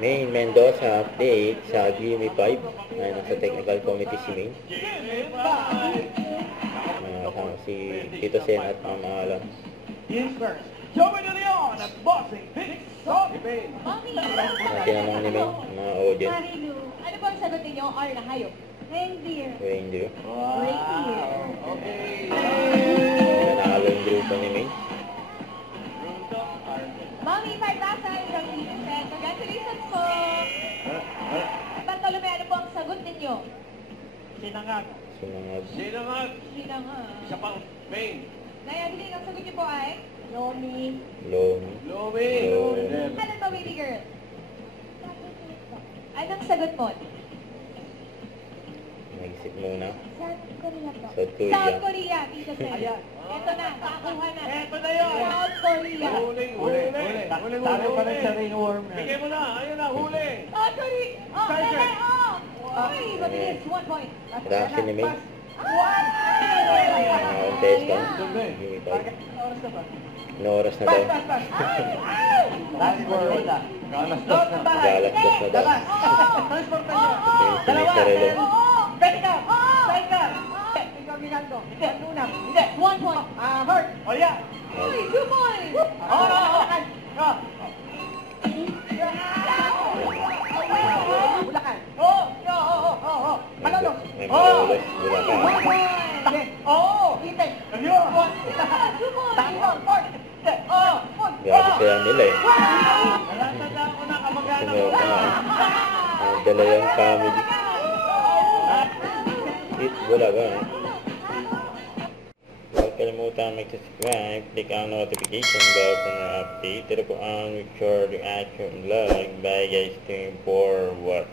Main Mendoza update sa GMA 5. Ay, nasa technical committee si Main. Si Tito Sen at Mama Alam. Joey De Leon at Bossing Big Soft Babe. Tinanong ni Main, mga audience. Marilu. Ano po ang sagot ninyo? R na hayop. Reindeer. Reindeer. Reindeer. Okay. Nanalo yung grupo ni Main. Mami, 5,000 from Tito Sen. Congratulations po. Bartolome, ano po ang sagot ninyo? Sinangag. Sumangag. Sinangag. Sinangag. Isa pang main. Naya, Diling, ang sagot niyo po ay? Lomi. Lomi. Lomi. Ano ba, baby girl? Anong sagot mo? Mag-isip muna. South Korea po. South Korea. South Korea, Tito Sen. Ayan. Ito na, nakakuha na. Eto na yun. South Korea. Huli. Talo pa rin sa ringworm. Bigay mo na. Ayun na, huli. South Korea. Oh, Tiger. Uy, mabilis. 1 point. Reaction ni Main. 1 Mga contestant. GMA 5. Ano oras na daw? Last word. Galas-gas na daw. Transportan nyo. Yung sinisarelo. Pwede ka. Side ka. Ikaw ginando. Hindi. Luna. Hindi. 1 point. Hurt. O yan. Uy, 2 points. Bulacan. Bulacan. Oo. Malolos. May Malolos. Bulacan. 1 point. Oo. Itin. Ayun. 2 points. Tango. Port. Oo. Grabe kaya nila eh. Nalatandaan ko na kamag-anak Sumayaw ko. ka nga. Ang dala yung family. Bulaga eh. Huwag kalimutan mag-subscribe, click ang notification bell para update. Ito po ang Richard Reaction Vlog. Bye guys, 2 forward.